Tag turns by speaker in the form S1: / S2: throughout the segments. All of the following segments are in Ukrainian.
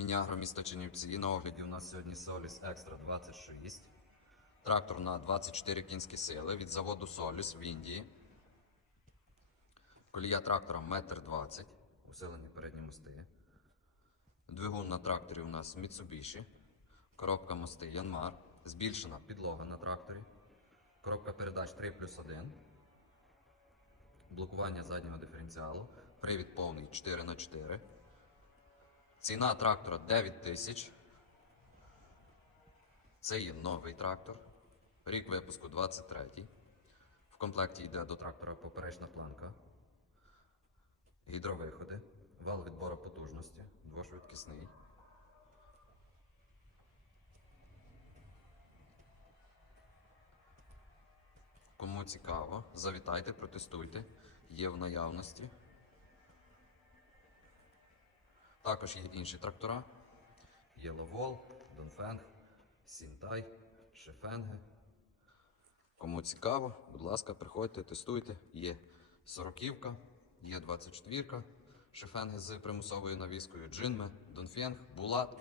S1: Мінягро місто Чернівці. На огляді у нас сьогодні Соліс Екстра 26. Трактор на 24 кінські сили від заводу Соліс в Індії. Колія трактора 1,20 м. Усилені передні мости. Двигун на тракторі у нас Mitsubishi. Коробка мости Янмар. Збільшена підлога на тракторі. Коробка передач 3 плюс 1. Блокування заднього диференціалу. Привід повний 4х4. Ціна трактора 9 тисяч. Це є новий трактор. Рік випуску 23. В комплекті йде до трактора поперечна планка, гідровиходи, вал відбору потужності, двошвидкісний. Кому цікаво, завітайте, протестуйте, є в наявності. Також є інші трактора: Єловол, Донфенг, Сінтай, Шефенге. Кому цікаво, будь ласка, приходьте, тестуйте. Є сороківка, є 24 ка Шефенги з примусовою навіскою, джинме, Донфенг, Булат.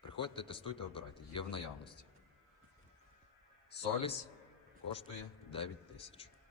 S1: Приходьте, тестуйте, обирайте, є в наявності. Соліс коштує 9 тисяч.